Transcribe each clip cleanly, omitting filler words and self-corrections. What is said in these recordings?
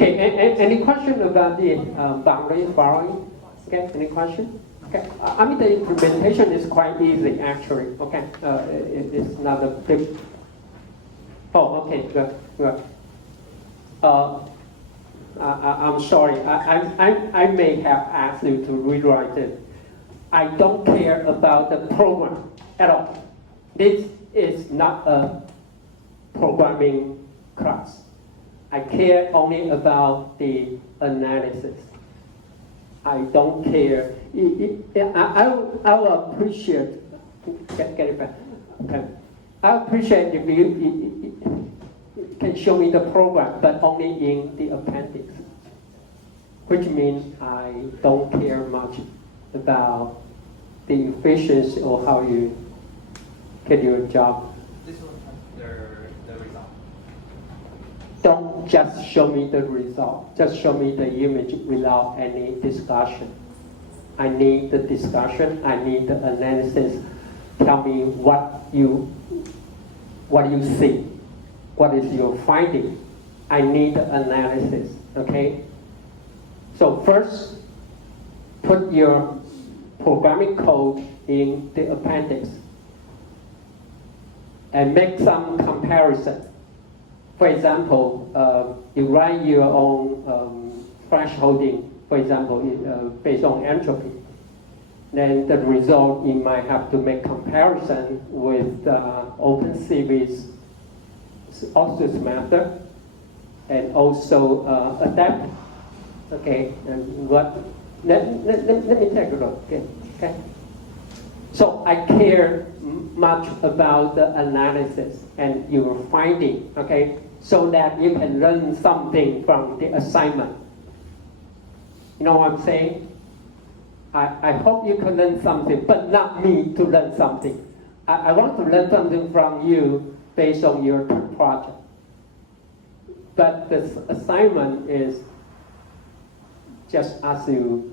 Okay, any question about the boundary following? Okay, any question? Okay, I mean the implementation is quite easy actually. Okay, it's not a big. Oh, okay, good, good. I'm sorry, I may have asked you to rewrite it. I don't care about the program at all. This is not a programming class. I care only about the analysis. I don't care. I will appreciate. Get it back. Okay. I appreciate if you can show me the program, but only in the appendix, which means I don't care much about the efficiency or how you get your job. This one the result. Don't just show me the result. Just show me the image without any discussion. I need the discussion. I need the analysis. Tell me what you see. What is your finding? I need the analysis. Okay. So first, put your programming code in the appendix and make some comparison. For example, you write your own thresholding, for example, based on entropy. Then the result, you might have to make comparison with OpenCV's Ossus method and also adapt. Okay, and what? Let me take a look. Okay. So I care much about the analysis and your finding. Okay, so that you can learn something from the assignment. You know what I'm saying? I hope you can learn something, but not me to learn something. I want to learn something from you based on your project. But this assignment is just ask you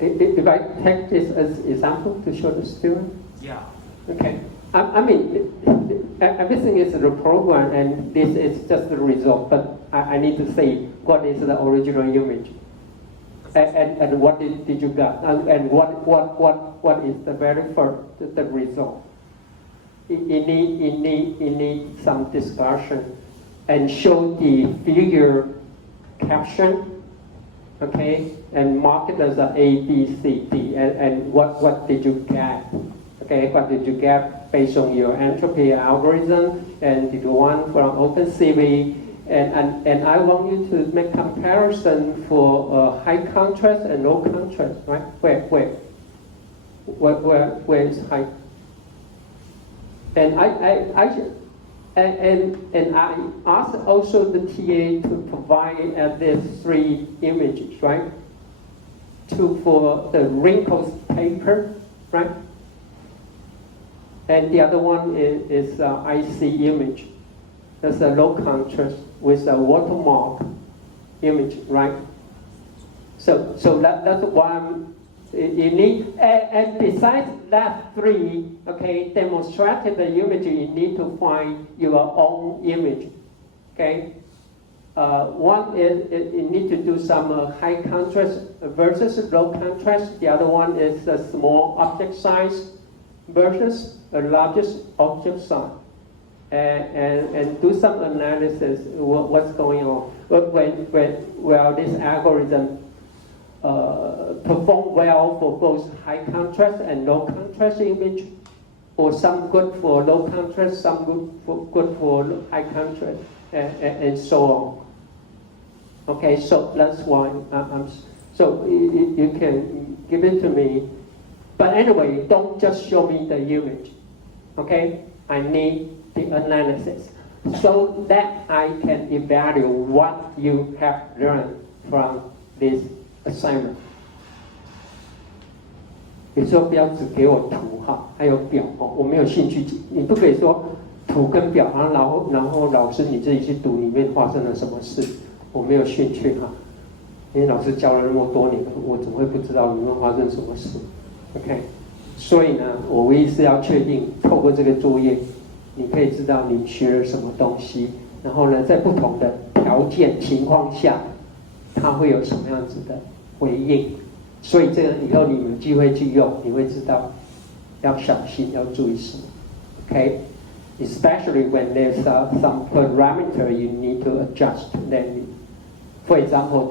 if I take this as example to show the student. Yeah. Okay. I mean, everything is the program, and this is just the result. But I need to say what is the original image, and what did you get, and what is the very first the result. It need some discussion, and show the figure caption, okay, and mark it as a B, C, D, and what did you get, okay, what did you get based on your entropy algorithm, and the one from OpenCV, and I want you to make comparison for high contrast and low contrast, right? Where is high? And I asked also the TA to provide these 3 images, right? 2 for the wrinkles paper, right? And the other one is IC image. That's a low contrast with a watermark image, right? So that's one you need. And besides that 3, okay, demonstrated the image, you need to find your own image, okay? One is you need to do some high contrast versus low contrast. The other one is a small object size versus the largest object size. And do some analysis what's going on. Well, this algorithm perform well for both high contrast and low contrast image, or some good for low contrast, some good for high contrast, and so on. Okay, so that's one. So you can give it to me, but anyway, don't just show me the image. Okay, I need the analysis so that I can evaluate what you have learned from this assignment. 你说不要只给我图哈，还有表哦，我没有兴趣。你不可以说图跟表，然后老师你自己去读里面发生了什么事，我没有兴趣哈。因为老师教了那么多年，我怎么会不知道里面发生什么事 ？OK， 所以呢，我唯一是要确定透过这个作业，你可以知道你学了什么东西，然后呢，在不同的条件情况下，它会有什么样子的回应。所以这个以后你有机会去用，你会知道要小心，要注意什么。Okay, especially when there's some parameter you need to adjust. Then, for example,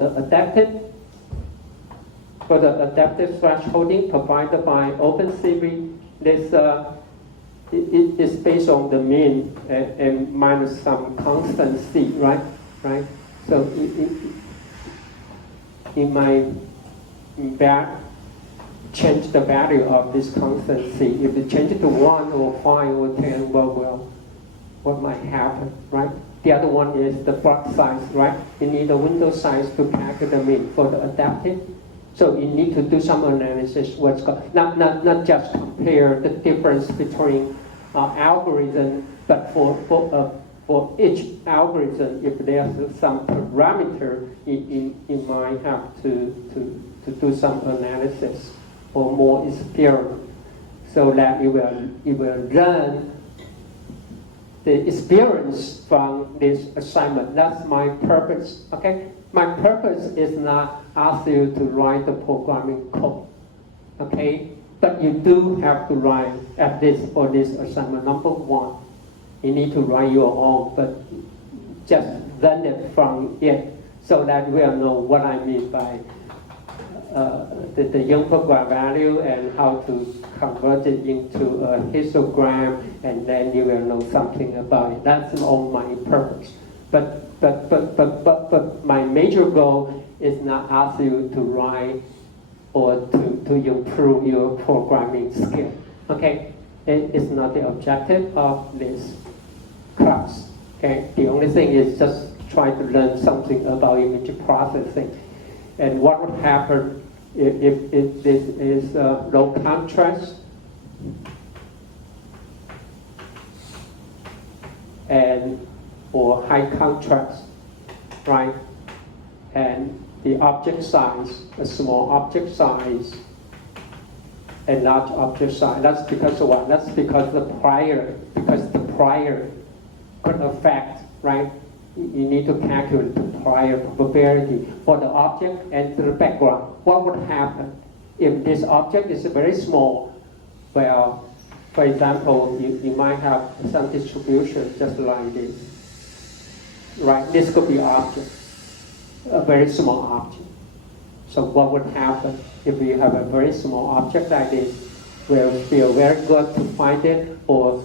for the adaptive thresholding provided by OpenCV, it is based on the mean and minus some constant c, right? Right. So it might change the value of this constant c. If you change it to 1 or 5 or 10, well, what might happen, right? The other one is the block size, right? You need a window size to calculate the mean for the adaptive. So you need to do some analysis. Not just compare the difference between algorithm, but for each algorithm, if there's some parameter, you might have to do some analysis or more experiment, so that you will learn the experience from this assignment. That's my purpose. Okay, my purpose is not ask you to write the programming code. Okay, but you do have to write at this for this assignment. Number one, you need to write your own, but just learn it from it, so that we'll know what I mean by the input value and how to convert it into a histogram, and then you will know something about it. That's all my purpose. But my major goal is not ask you to write or to improve your programming skill. Okay, it's not the objective of this class. Okay, the only thing is just try to learn something about image processing, and what would happen if this is low contrast and or high contrast, right? And the object size, a small object size, and large object size. That's because of what? That's because the prior could affect, right? You need to calculate the prior probability for the object and the background. What would happen if this object is very small? Well, for example, you might have some distribution just like this, right? This could be object, a very small object. So what would happen if we have a very small object like this? We'll feel very good to find it, or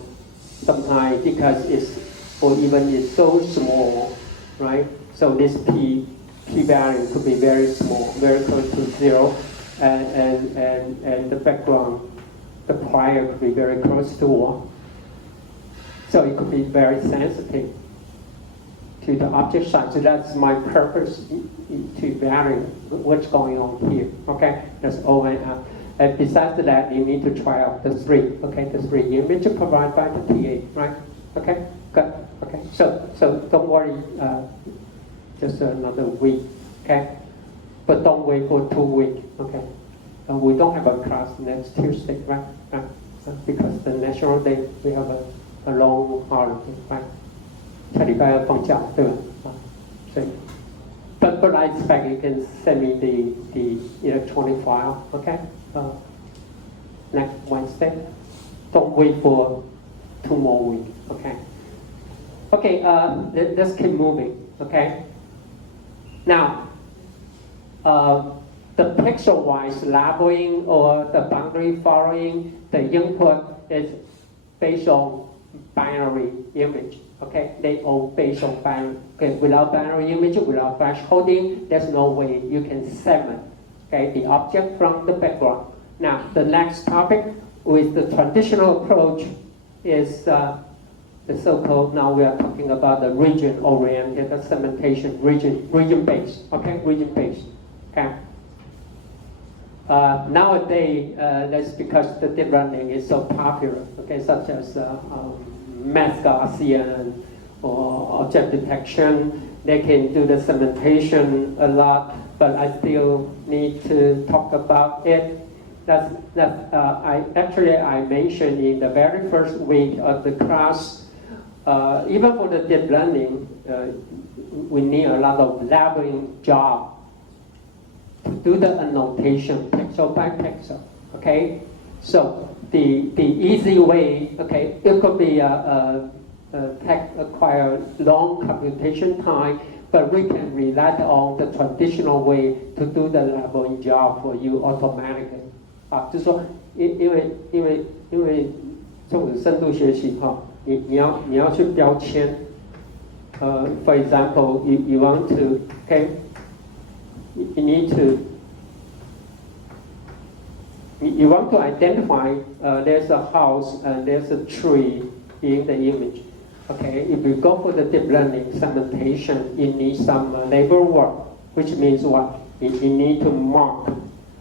sometimes because it's so small, right? So this p value could be very small, very close to 0, and the background, the prior could be very close to 1. So it could be very sensitive to the object size. So that's my purpose, to vary what's going on here. Okay, that's all I have. And besides that, you need to try out the 3. Okay, the 3 image provided by the TA, right? Okay, good. Okay, so don't worry, just another week, okay? But don't wait for 2 weeks, okay? We don't have a class next Tuesday, right? Because the National Day, we have a long holiday, right? 下礼拜要放假，对吧？所以 but I expect you can send me the electronic file, okay? Next Wednesday. Don't wait for 2 more weeks, okay? Okay, let's keep moving, okay? Now, the pixel-wise labeling or the boundary following, the input is based on binary image, okay? They all based on binary. Okay, without binary image, without thresholding, there's no way you can segment, okay, the object from the background. Now, the next topic with the traditional approach is the so-called, now we are talking about the region-oriented segmentation, region-based, okay, region-based, okay. Nowadays, that's because the deep learning is so popular, okay, such as mass Gaussian or object detection. They can do the segmentation a lot, but I still need to talk about it. I mentioned in the very first week of the class even for the deep learning, we need a lot of labeling job to do the annotation pixel by pixel. Okay, so the easy way, okay, it could be acquire long computation time, but we can rely on the traditional way to do the labeling job for you automatically. 就是说，因为这种深度学习哈，你要去标签。For example, you want to, okay, you need to. You want to identify there's a house and there's a tree in the image. Okay, if you go for the deep learning segmentation, you need some label work, which means what? You need to mark,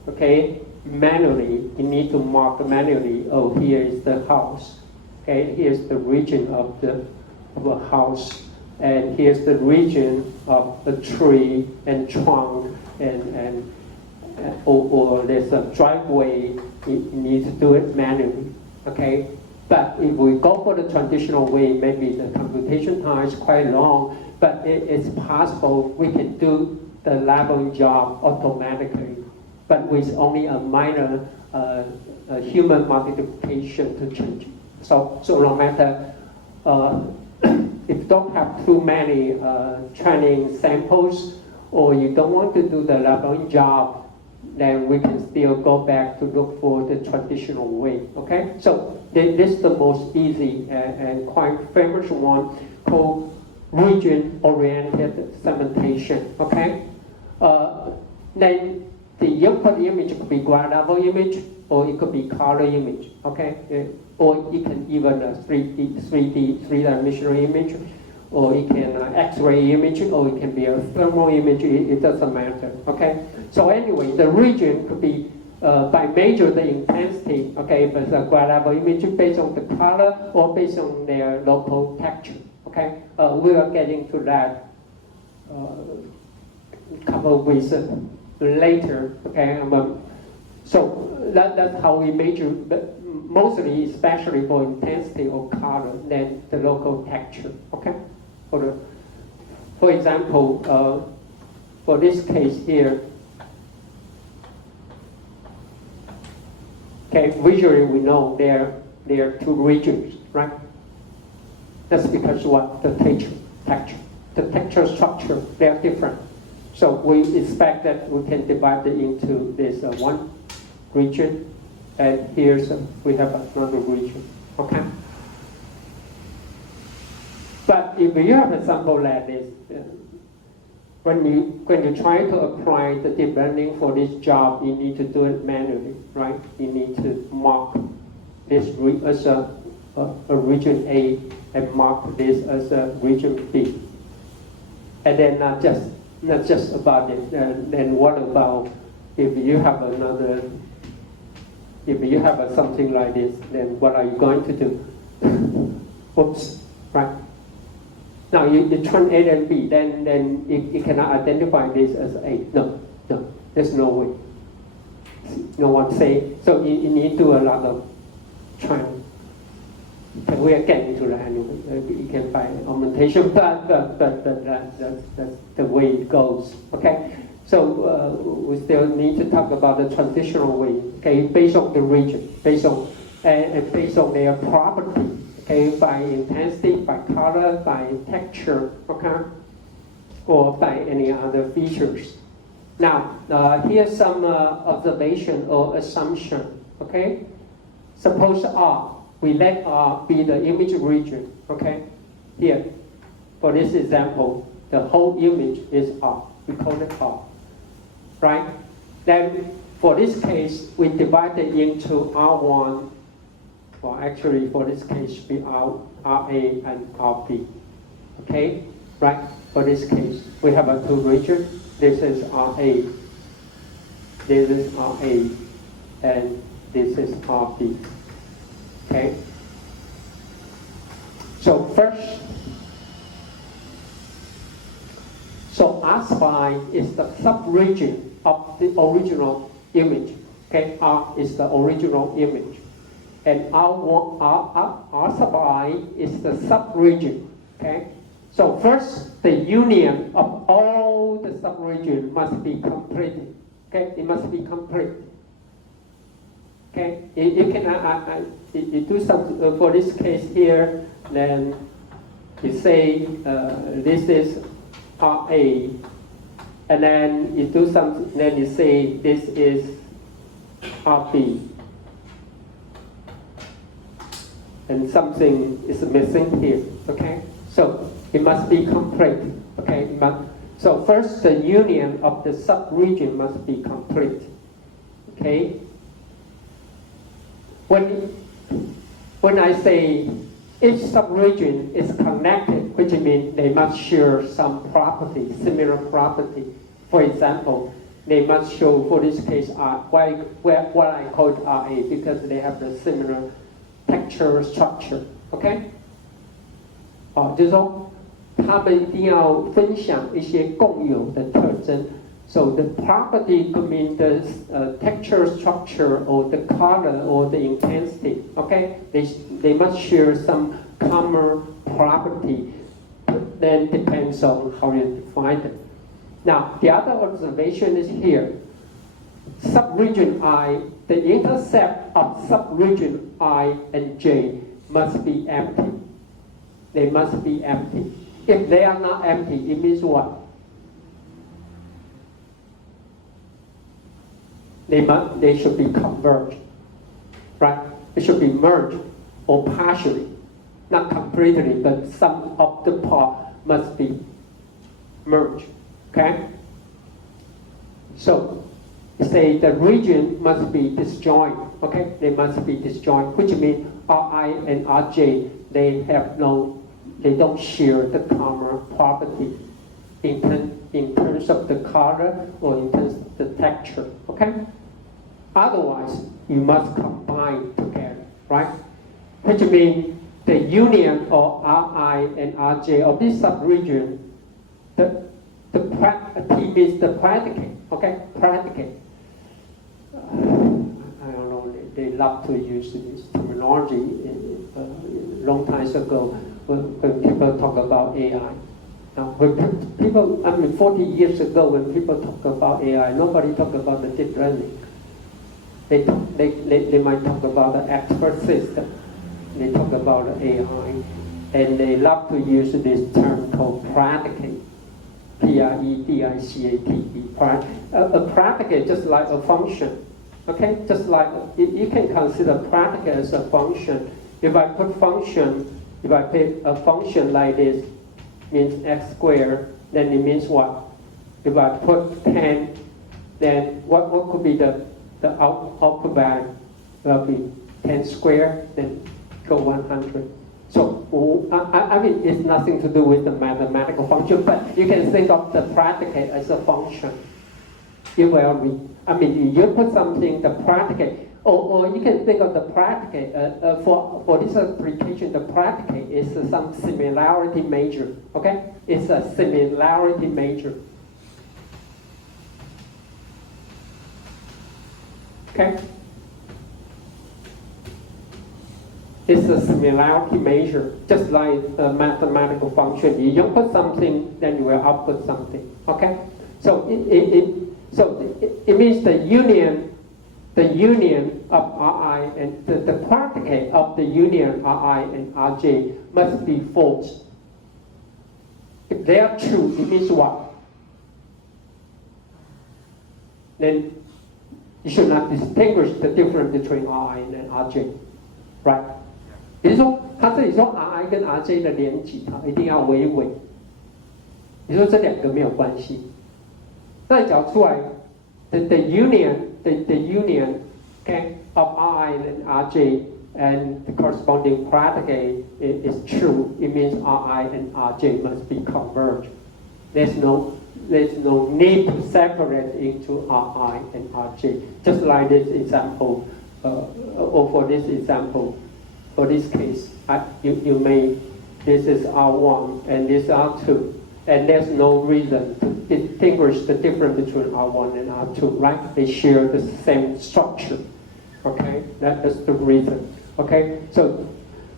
okay, manually. You need to mark manually. Oh, here is the house. Okay, here's the region of a house, and here's the region of a tree and trunk or there's a driveway, you need to do it manually, okay? But if we go for the traditional way, maybe the computation time is quite long, but it's possible we can do the labeling job automatically, but with only a minor human modification to change. So no matter, if you don't have too many training samples, or you don't want to do the labeling job, then we can still go back to look for the traditional way, okay? So this is the most easy and quite famous one called region-oriented segmentation, okay? Then the input image could be ground level image, or it could be color image, okay? Or it can even a 3D-dimensional image, or it can X-ray image, or it can be a thermal image, it doesn't matter, okay? So anyway, the region could be by measure the intensity, okay, if it's a ground level image based on the color or based on their local texture, okay? We are getting to that couple with later, okay? So that's how we measure, but mostly, especially for intensity or color, then the local texture, okay? For example, for this case here, okay, visually we know there are two regions, right? That's because what? The texture structure, they are different. So we expect that we can divide it into this one region, and here's we have another region, okay? But if you have a sample like this, when you try to apply the deep learning for this job, you need to do it manually, right? You need to mark this as a region A and mark this as a region B, and then not just about it. Then what about if you have another? If you have something like this, then what are you going to do? Whoops, right? Now you turn A and B, then you cannot identify this as A. No, there's no way. No one say. So you need to do a lot of trying. Okay, we are getting to that anyway. You can find augmentation, but that's the way it goes. Okay. So we still need to talk about the transitional way, okay, based on the region, based on their property, okay, by intensity, by color, by texture, okay, or by any other features. Now, here's some observation or assumption, okay. Suppose R, we let R be the image region, okay. Here, for this example, the whole image is R. We call it R. Right? Then for this case, we divide it into R1, or actually for this case, should be RA and RB. Okay? Right? For this case, we have a two region. This is RA. This is RA. And this is RB. Okay? So first, so R is the sub-region of the original image. Okay, R is the original image. and R sub I is the subregion. Okay, so first the union of all the subregion must be completed. Okay, it must be complete. Okay, you can you do some for this case here. Then you say this is RA, and then you do something. Then you say this is RB, and something is missing here. Okay, so it must be complete. Okay, so first the union of the subregion must be complete. Okay. When I say each subregion is connected, which means they must share some property, similar property. For example, they must show, for this case, what I call RA, because they have the similar texture structure. OK？ 就是说，他们一定要分享一些共有的特征。So the property could mean the texture structure or the color or the intensity. Okay, they must share some common property. Then depends on how you define it. Now the other observation is here. Subregion I, the intercept of subregion I and J must be empty. They must be empty. If they are not empty, it means what? They should be converged, right? It should be merged or partially, not completely, but some of the part must be merged. Okay? So, say the region must be disjoint. Okay? They must be disjoint, which means Ri and Rj they don't share the common property in terms of the color or in terms of the texture. Okay? Otherwise, you must combine together, right? Which means the union of Ri and Rj of this subregion, T means the predicate, okay? Predicate. I don't know, they love to use this terminology long time ago when people talk about AI. Now, when people, 40 years ago, when people talk about AI, nobody talk about the deep learning. They might talk about the expert system. They talk about the AI, and they love to use this term called predicate. P-R-E-D-I-C-A-T-E. A predicate, just like a function. Okay, just like you can consider predicate as a function. If I put a function like this, means x squared, then it means what? If I put 10, then what could be the output value? Will be 10 squared, then go 100. So I mean, it's nothing to do with the mathematical function, but you can think of the predicate as a function. You put something, the predicate, or you can think of the predicate, for this application, the predicate is some similarity measure, okay? It's a similarity measure. Okay? It's a similarity measure, just like a mathematical function. You put something, then you will output something, okay? So it means the union of Ri and the predicate of the union Ri and Rj must be false. If they are true, it means what? Then you should not distinguish the difference between Ri and Rj, right? 也就是说，他这里说 Ri 跟 Rj 的连几一定要微微，你说这两个没有关系。那你找出来 the union okay, of I and Rj and the corresponding predicate is true. It means Ri and Rj must be converged. There's no need to separate into Ri and Rj. Just like this example, or for this example, for this case, you may, this is R1 and this R2. And there's no reason to distinguish the difference between R1 and R2, right? They share the same structure, okay? That's the reason. Okay, so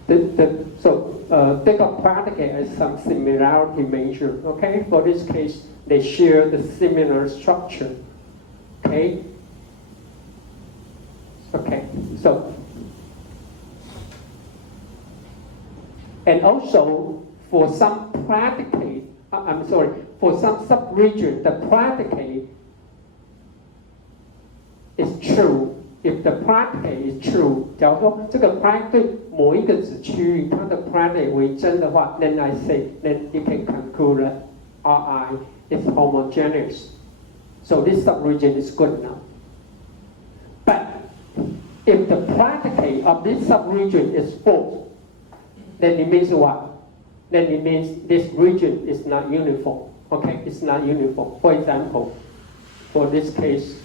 think of predicate as some similarity measure. Okay, for this case, they share the similar structure. Okay. Okay, so and also for some predicate, for some subregion, the predicate is true. If the predicate is true， 假如说这个 predicate 对某一个子区域它的 predicate 为真的话 ，then I say then you can conclude that Ri is homogeneous. So this subregion is good enough. But if the predicate of this subregion is false, then it means what? Then it means this region is not uniform. Okay, it's not uniform. For example, for this case,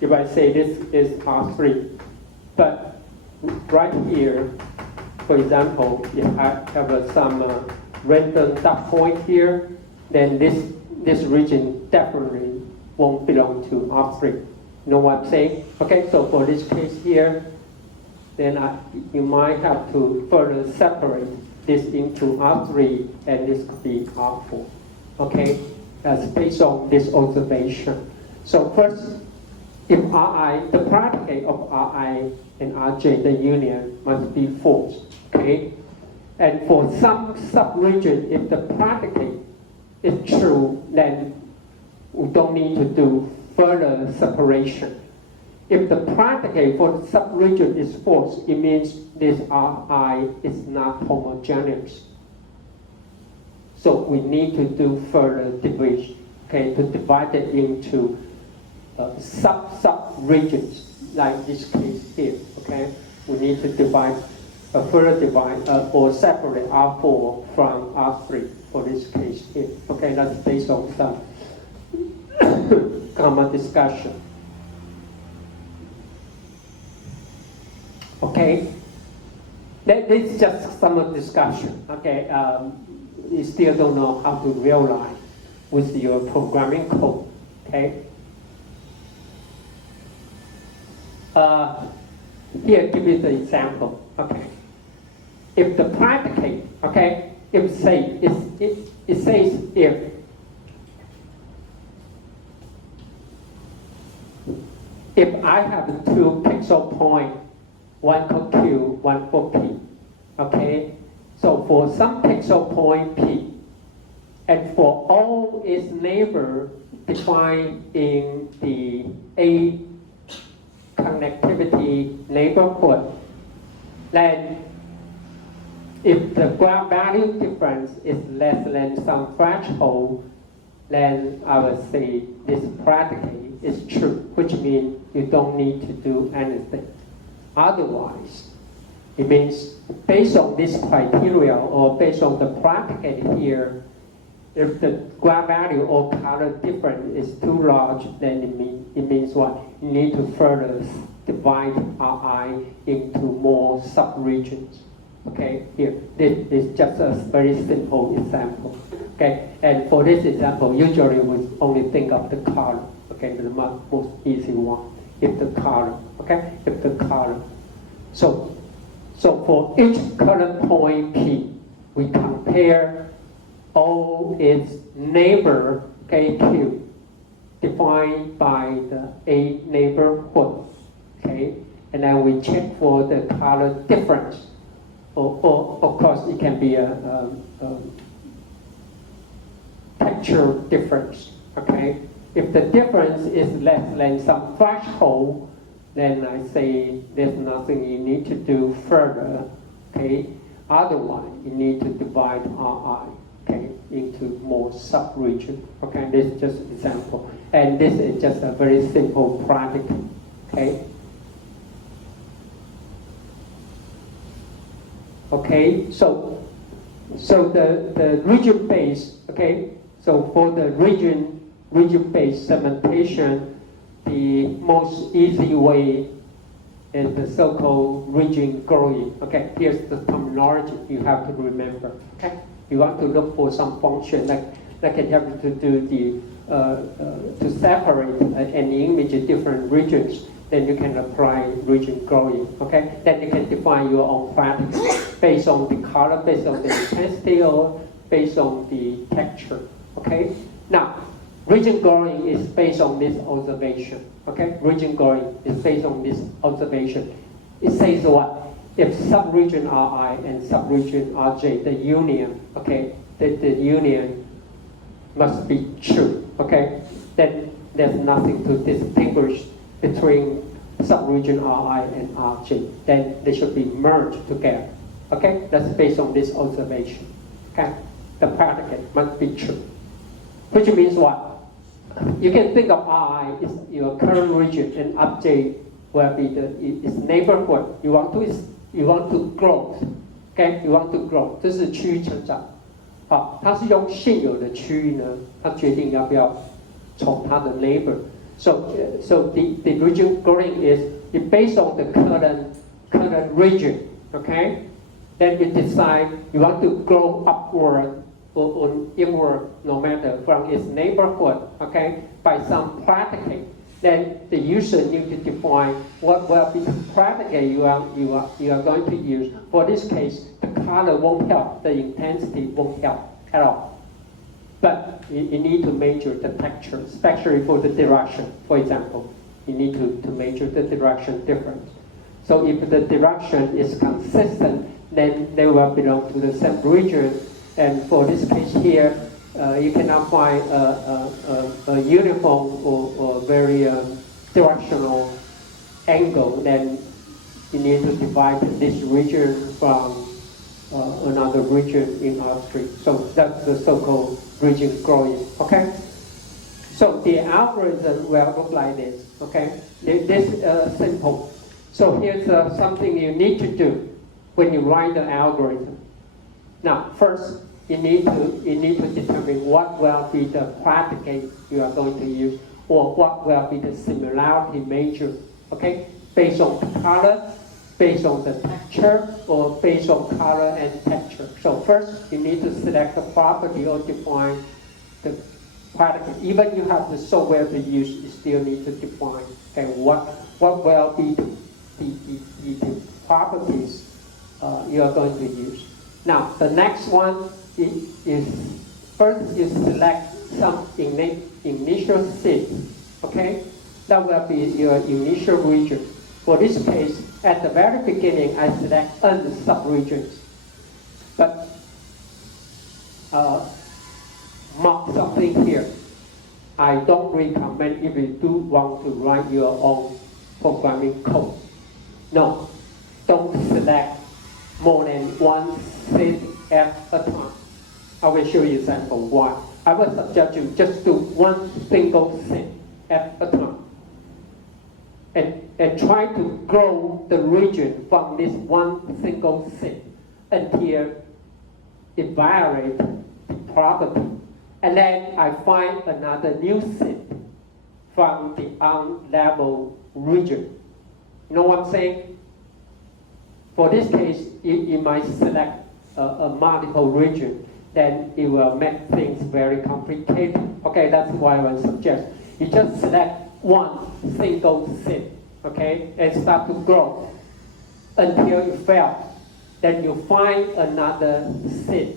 if I say this is R3, but right here, for example, if I have some random dot point here, then this region definitely won't belong to R3. You know what I'm saying? Okay, so for this case here, then you might have to further separate this into R3 and this could be R4. Okay, that's based on this observation. So first, if Ri, the predicate of Ri and Rj, the union must be false. Okay, and for some subregion, if the predicate is true, then we don't need to do further separation. If the predicate for the subregion is false, it means this Ri is not homogeneous. So we need to do further division, okay, to divide it into sub-regions, like this case here, okay? We need to further divide or separate R4 from R3 for this case here, okay? That's based on some common discussion. Okay, this is just some discussion. Okay, you still don't know how to realize with your programming code. Okay. Here, give you the example. Okay, if the predicate, okay, it says if I have two pixel points, one for Q, one for P. Okay, so for some pixel point P, and for all its neighbor defined in the A connectivity neighborhood, then if the graph value difference is less than some threshold, then I would say this predicate is true, which means you don't need to do anything. Otherwise, it means based on this criteria or based on the predicate here, if the graph value or color difference is too large, then it means what? You need to further divide Ri into more subregions. Okay, here, this is just a very simple example. Okay, and for this example, usually we only think of the color. Okay, the most easy one. If the color, okay, if the color. So for each current point P, we compare all its neighbor, okay, Q, defined by the A neighborhood, okay, and then we check for the color difference. Or of course, it can be a texture difference, okay. If the difference is less than some threshold, then I say there's nothing you need to do further, okay? Otherwise, you need to divide Ri, okay, into more sub-region, okay? This is just an example. And this is just a very simple predicate, okay? Okay, so the region base, okay? So for the region-based segmentation, the most easy way is the so-called region growing. Okay, here's the terminology you have to remember. Okay, you want to look for some function that can help you to do the to separate an image in different regions. then you can apply region growing, okay? Then you can define your own practice based on the color, based on the intensity, or based on the texture, okay? Now, region growing is based on this observation, okay? Region growing is based on this observation. It says what? If subregion Ri and subregion Rj, the union, okay, the union must be true, okay? Then there's nothing to distinguish between subregion Ri and Rj. Then they should be merged together, okay? That's based on this observation, okay? The predicate must be true, which means what? You can think of Ri is your current region and Rj will be its neighborhood. You want to grow, okay? You want to grow， 这是区域成长。好，它是用现有的区域呢，它决定要不要从它的 neighbor。So the region growing is based on the current region, okay? Then you decide you want to grow upward or inward, no matter from its neighborhood, okay? By some predicate. Then the user need to define what will be the predicate you are going to use. For this case, the color won't help, the intensity won't help at all. But you need to measure the texture, especially for the direction. For example, you need to measure the direction difference. So if the direction is consistent, then they will belong to the same region. And for this case here, you cannot find a uniform or very directional angle. Then you need to divide this region from another region in R3. So that's the so-called region growing. Okay. So the algorithm will look like this. Okay. This is simple. So here's something you need to do when you write the algorithm. Now, first, you need to determine what will be the predicate you are going to use, or what will be the similarity measure, okay? Based on the color, based on the texture, or based on color and texture. So first, you need to select the property or define the predicate. Even you have the software to use, you still need to define, okay, what will be the properties you are going to use. Now, the next one is first you select some initial seed, okay? That will be your initial region. For this case, at the very beginning, I select n subregions. But mark something here. I don't recommend if you do want to write your own programming code. No, don't select more than one seed at a time. I will show you example why. I will suggest you just do one single seed at a time. And try to grow the region from this one single seed until it violates the property. And then I find another new seed from the unlabeled region. You know what I'm saying? For this case, you might select a multiple region, then it will make things very complicated. Okay, that's why I would suggest you just select one single seed, okay, and start to grow until you fail. Then you find another seed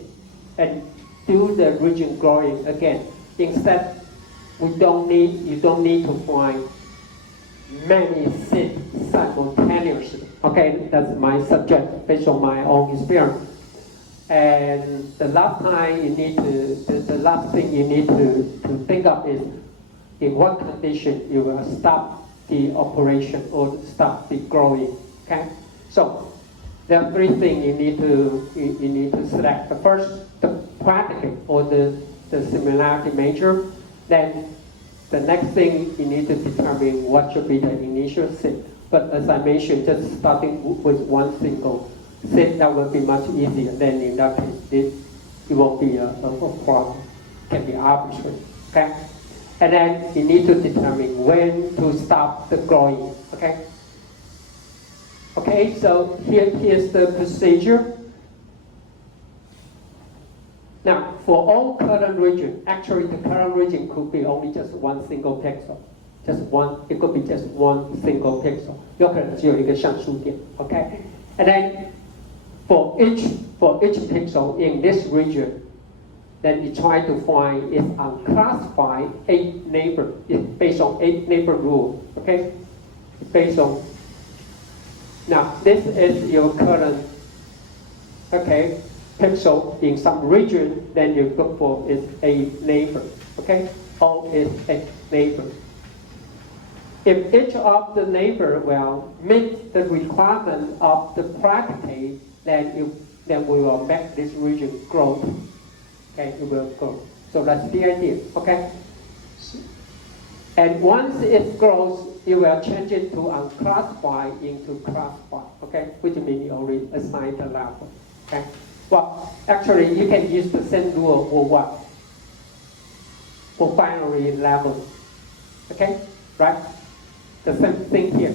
and do the region growing again. Instead, you don't need to find many seeds simultaneously. Okay, that's my subject based on my own experience. And the last thing you need to think of is in what condition you will stop the operation or stop the growing. Okay, so there are three things you need to select. The first, the predicate or the similarity measure. Then the next thing you need to determine what should be the initial seed. But as I mentioned, just starting with one single seed, that will be much easier. Then in that case, it won't be a problem. It can be arbitrary. Okay? And then you need to determine when to stop the growing. Okay? Okay, so here's the procedure. Now, for all current region, actually the current region could be only just one single pixel. just one, it could be just one single pixel. 有可能只有一个像素点 okay? And then for each pixel in this region, then you try to find its unclassified 8 neighbor. It's based on 8 neighbor rule, okay? Based on, now this is your current, okay, pixel in some region, then you look for its 8 neighbor, okay? All its 8 neighbor. If each of the neighbor will meet the requirement of the predicate, then we will make this region grow. Okay, it will grow. So that's the idea. Okay. And once it grows, you will change it to unclassified into classified. Okay, which means you already assigned the level. Okay. Well, actually, you can use the same rule for what? For binary level. Okay, right? The same thing here.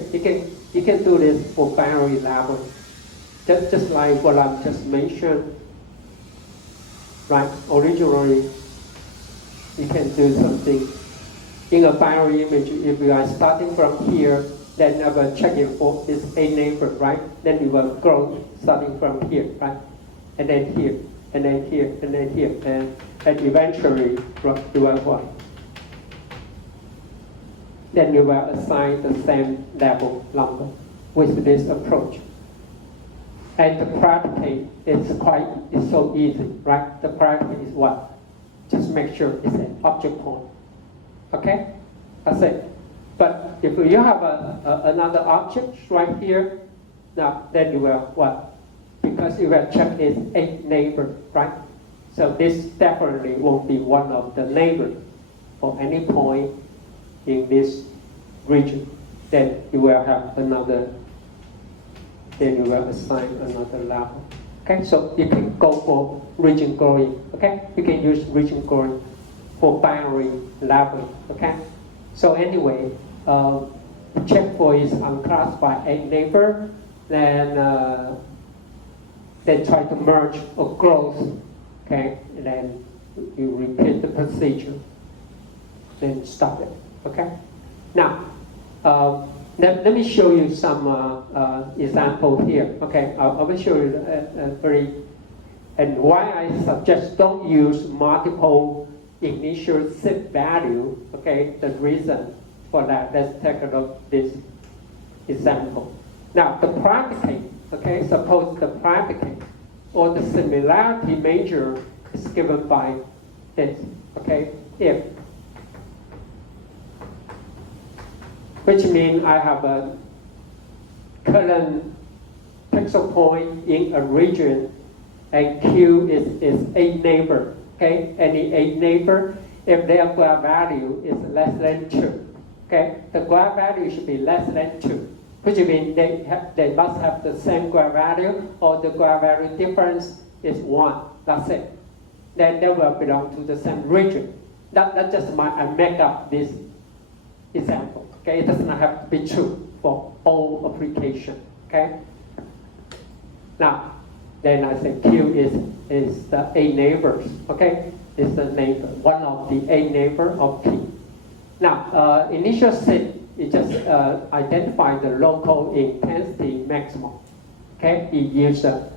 You can do this for binary level. Just like what I just mentioned. Right? Originally, you can do something in a binary image. If you are starting from here, then you will check it for its 8 neighbor, right? Then you will grow starting from here, right? And then here, and then here, and then here, and eventually you will what? Then you will assign the same level number with this approach. And the predicate is so easy, right? The predicate is what? Just make sure it's an object point. Okay? That's it. But if you have another object right here, now then you will what? Because you will check its 8 neighbor, right? So this definitely won't be one of the neighbors for any point in this region. Then you will have another. Then you will assign another level. Okay, so you can go for region growing. Okay, you can use region growing for binary level. Okay, so anyway, check for its unclassified 8 neighbor, then try to merge or growth. Okay, and then you repeat the procedure. Then stop it. Okay, now. Let me show you some example here. Okay, I will show you and why I suggest don't use multiple initial SID value. Okay, the reason for that. Let's take a look at this example. Now the predicate. Okay, suppose the predicate or the similarity measure is given by this. Okay, if. Which means I have a current pixel point in a region, and Q is 8 neighbor. Okay, any 8 neighbor, if their graph value is less than 2, okay, the graph value should be less than 2, which means they must have the same graph value, or the graph value difference is 1. That's it. Then they will belong to the same region. That's just I make up this example. Okay, it does not have to be true for all application. Okay. Now, then I say Q is the 8 neighbors. Okay, is the neighbor, one of the 8 neighbor of P. Now, initial SID, it just identify the local intensity maximum. Okay, it uses a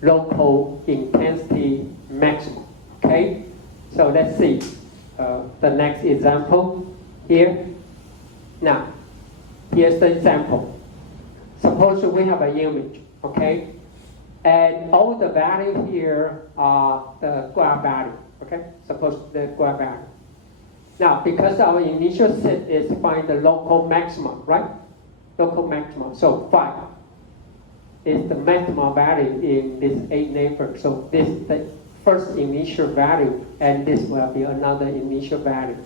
local intensity maximum. Okay, so let's see the next example here. Now, here's the example. Suppose we have an image, okay? And all the value here are the graph value, okay? Suppose the graph value. Now, because our initial SID is find the local maximum, right? Local maximum, so 5 is the maximum value in this 8 neighbor. So this is the first initial value, and this will be another initial value,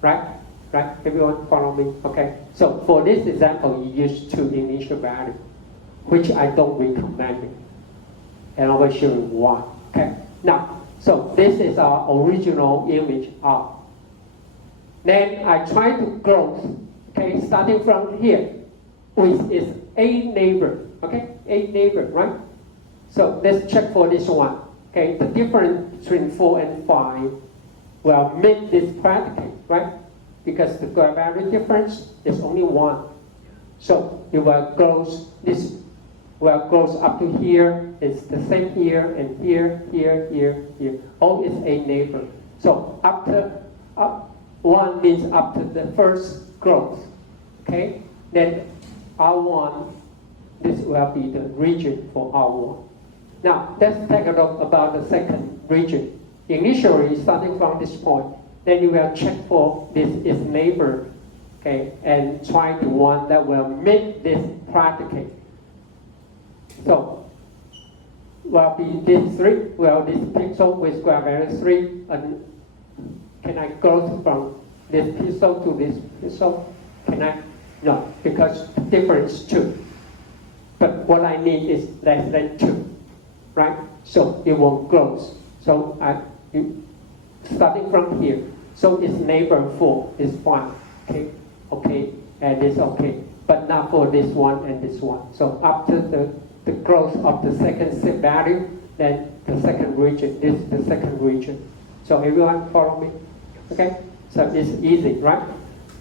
right? Right? Everyone follow me? Okay. So for this example, you use 2 initial values, which I don't recommend it. And I will show you why. Okay. Now, so this is our original image R. Then I try to grow, okay, starting from here, with its 8 neighbor. Okay, 8 neighbor, right? So let's check for this one. Okay, the difference between 4 and 5 will make this predicate, right? because the gravity difference is only 1. So it will goes, this will goes up to here, it's the same here, and here, here, here, here. All is a neighbor. So after, 1 means after the first growth, okay? Then R1, this will be the region for R1. Now, let's take a look about the second region. Initially, starting from this point, then you will check for this is neighbor, okay, and try the one that will meet this predicate. So, will be this 3, well, this pixel with gravity 3, and can I go from this pixel to this pixel? Can I? No, because difference 2. But what I need is less than 2, right? So it won't close. So starting from here, so it's neighbor 4 is fine, okay, okay, and it's okay, but not for this one and this one. So after the growth of the second set value, then the second region is the second region. So everyone follow me? Okay, so it's easy, right?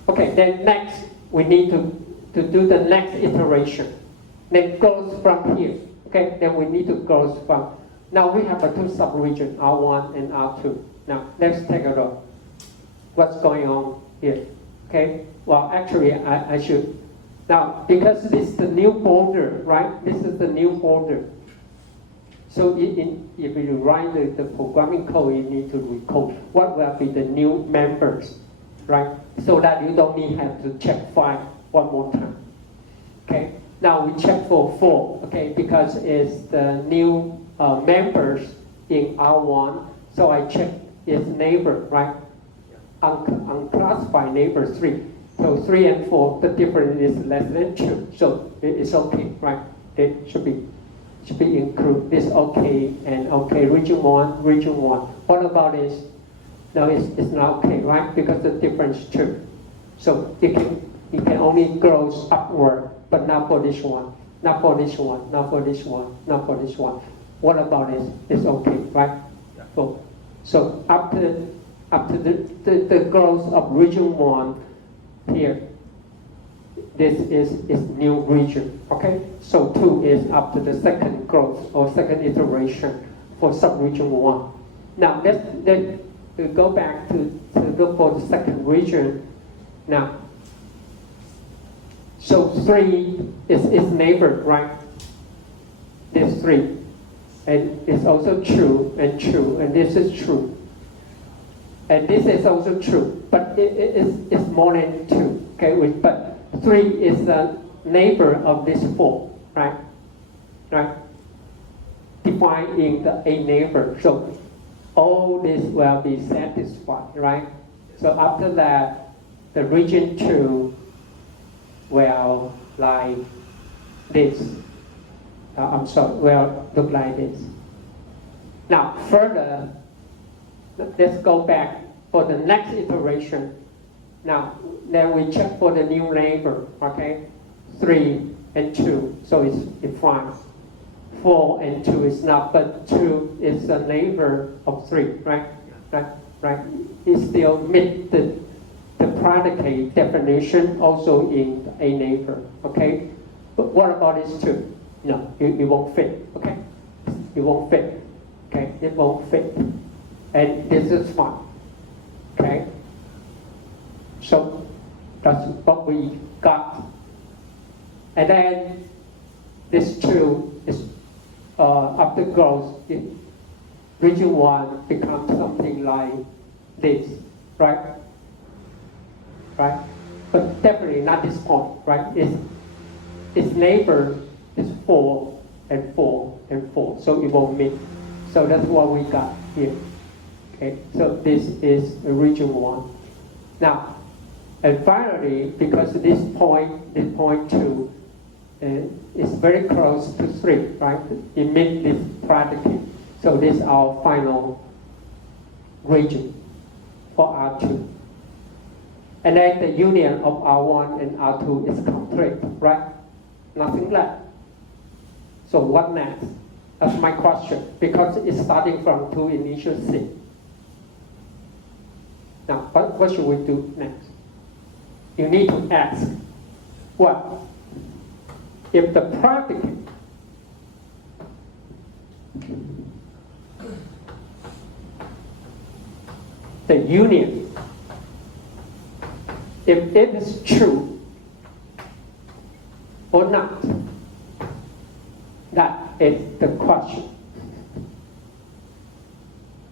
Okay, then next we need to do the next iteration. Then goes from here. Okay, then we need to go from. Now we have a 2 subregion, R1 and R2. Now let's take a look. What's going on here? Okay. Well, actually, I should. Now, because this is the new border, right? This is the new border. So if you write the programming code, you need to recode what will be the new members, right? So that you don't need have to check 5 one more time. Okay. Now we check for 4, okay, because it's the new members in R1. So I check its neighbor, right? Unclassified neighbor 3. So 3 and 4, the difference is less than 2. So it's okay, right? It should be included. This okay and okay. Region 1, region 1. What about this? No, it's not okay, right? Because the difference 2. So it can only grow upward. But not for this one, not for this one, not for this one, not for this one. What about this? It's okay, right? Yeah. So after the growth of region 1 here, this is new region, okay? So 2 is after the second growth or second iteration for subregion 1. Now let's go back to look for the second region. Now, so 3 is neighbor, right? This 3. And it's also true, and this is true. And this is also true, but it's more than 2, okay? But 3 is the neighbor of this 4, right? Right? Defined in a neighbor. So all this will be satisfied, right? So after that, the region 2 will like this. Will look like this. Now further, let's go back for the next iteration. Now then we check for the new neighbor, okay? 3 and 2, so it's fine. 4 and 2 is not, but 2 is a neighbor of 3, right? Right? It still meets the predicate definition also in a neighbor, okay? But what about this 2? No, it won't fit, okay? It won't fit, okay? It won't fit. And this is fine, okay? So that's what we got. And then this 2 is after growth, region 1 becomes something like this, right? Right? But definitely not this point, right? Its neighbor is 4 and 4 and 4, so it won't meet. So that's what we got here. Okay, so this is region 1. Now, and finally, because this point 2 is very close to 3, right? It meets this predicate. So this is our final region for R2. And then the union of R1 and R2 is complete, right? Nothing left. So what next? That's my question, because it's starting from 2 initial seed. Now, what should we do next? you need to ask, well, if the predicate the union, if it is true or not, that is the question.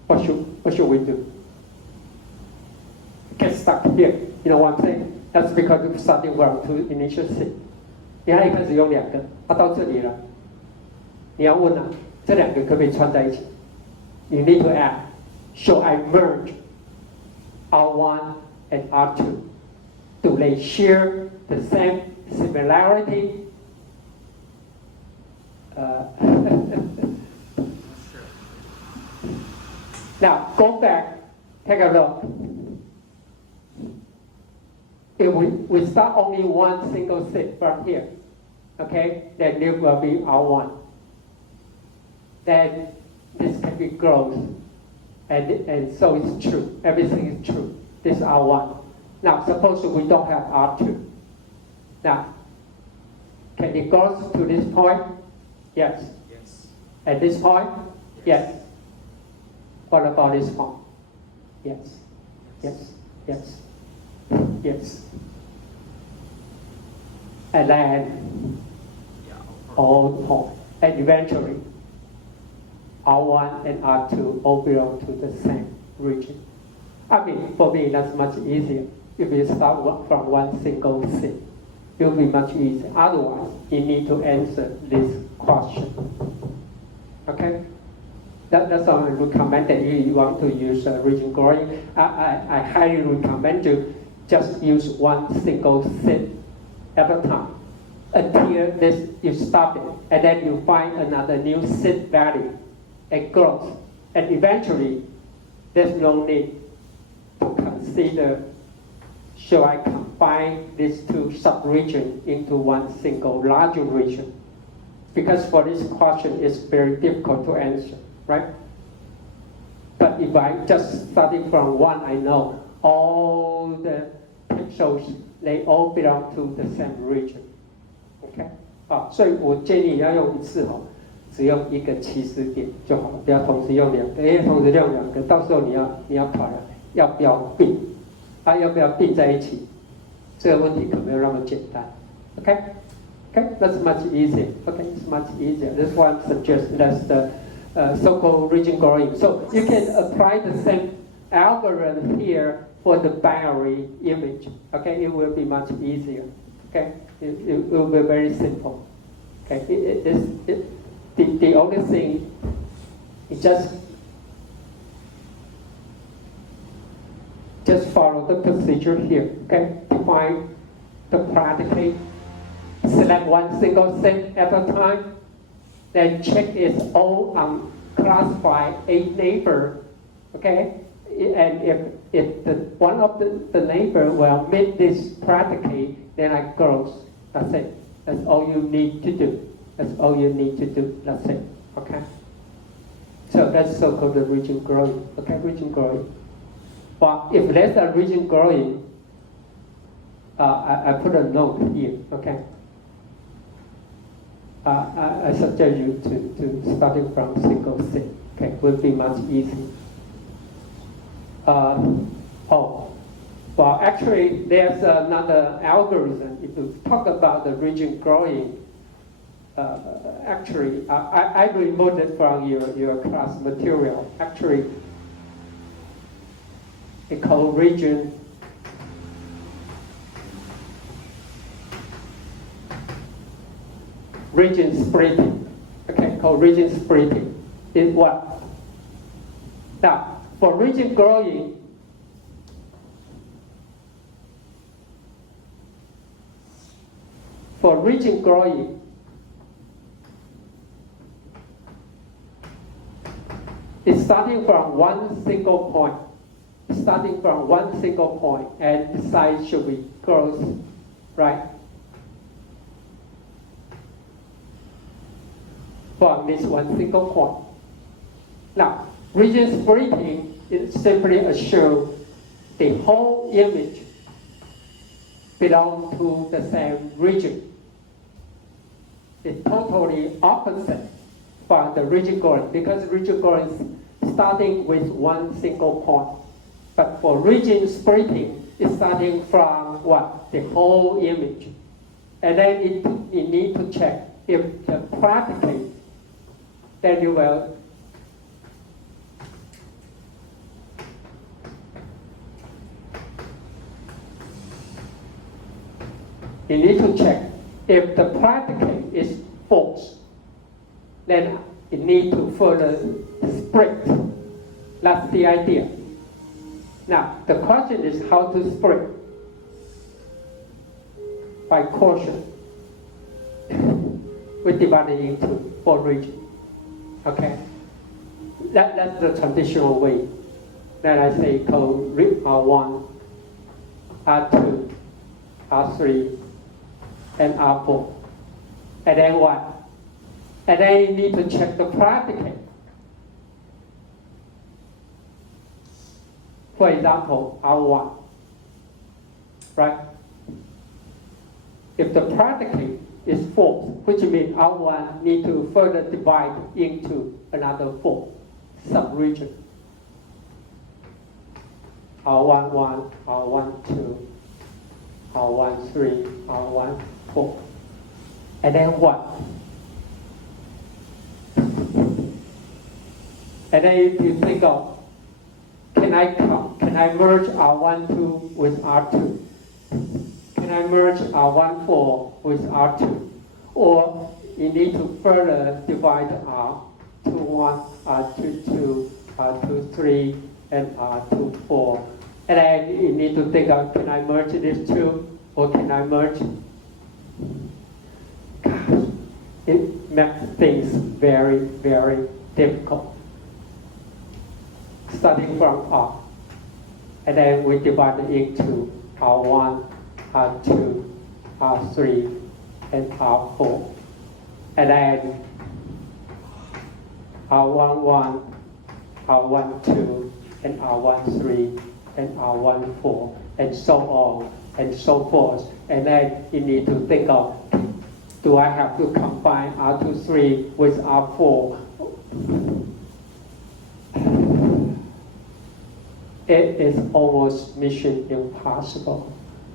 What should we do? Get stuck here. You know what I'm saying? That's because we're starting from two initial seed. 你看一开始用两个，到这里了，你要问啊，这两个可不可以串在一起 ？You need to ask, shall I merge R1 and R2? Do they share the same similarity? Now go back, take a look. If we start only one single seed from here, okay, then it will be R1. Then this can be growth, and so it's true. Everything is true. This is R1. Now suppose we don't have R2. Now, can it go to this point? Yes. Yes. At this point? Yes. What about this point? Yes. Yes. Yes. Yes. And then all point. And eventually, R1 and R2 all belong to the same region. I mean, for me, that's much easier. If you start from one single seed, it will be much easier. Otherwise, you need to answer this question. Okay? That's why I recommend that you want to use region growing. I highly recommend you just use one single seed at a time until this you stop it, and then you find another new seed value and growth, and eventually there's no need to consider should I combine these two sub-regions into one single larger region, because for this question it's very difficult to answer, right? But if I just starting from one, I know all the pixels they all belong to the same region. OK， 好，所以我建议要用一次哦，只用一个起始点就好了，不要同时用两个，因为同时用两个，到时候你要考量要不要并，要不要并在一起，这个问题可没有那么简单。OK， that's much easier. OK, it's much easier. This one suggests that's the so-called region growing. So you can apply the same algorithm here for the binary image. Okay, it will be much easier. Okay, it will be very simple. Okay, the only thing is just follow the procedure here. Okay, define the predicate, select one single set at a time, then check it's all classified a neighbor. Okay, and if one of the neighbor will meet this predicate, then I close. That's it. That's all you need to do. That's all you need to do. That's it. Okay. So that's so-called the region growing. Okay, region growing. But if there's a region growing, I put a note here. Okay. I suggest you to starting from single set. Okay, will be much easier. Well, actually, there's another algorithm. If you talk about the region growing, actually, I removed it from your class material. Actually, it's called region splitting. Okay, called region splitting. Is what? Now, for region growing, it's starting from one single point. And decide should be close, right? From this one single point. Now, region splitting is simply assure the whole image belong to the same region. It's totally opposite from the region growing, because region growing is starting with one single point. But for region splitting, it's starting from what? The whole image. And then you need to check if the practically, then you will need to check if the predicate is false, then you need to further split. That's the idea. Now, the question is how to split. By quotient. We divide it into 4 regions. Okay? That's the traditional way. Then I say code R1, R2, R3, and R4. And then what? And then you need to check the predicate. For example, R1, right? If the predicate is false, which means R1 need to further divide into another 4 subregion. R11, R12, R13, R14. And then what? And then you think of, can I merge R12 with R2? Can I merge R14 with R2? Or you need to further divide R21, R22, R23, and R24. And then you need to think of, can I merge these two? Or can I merge? Gosh, it makes things very, very difficult. Starting from R. And then we divide it into R1, R2, R3, and R4. And then R11, R12, and R13, and R14, and so on, and so forth. And then you need to think of, do I have to combine R23 with R4? It is almost mission impossible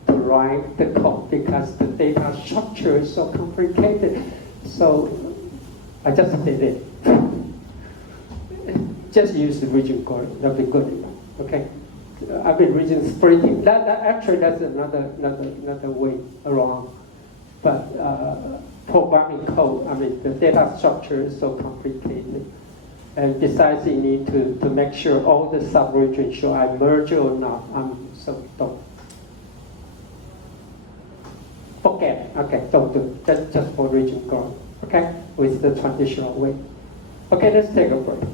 to write the code because the data structure is so complicated. So I just did it. Just use the region code, that'll be good enough. Okay? I've been region splitting. That actually that's another way around. But programming code, I mean the data structure is so complicated. And besides, you need to make sure all the subregions should I merge or not. So don't forget. Okay, don't do it. That's just for region growth. Okay, with the traditional way. Okay, let's take a break.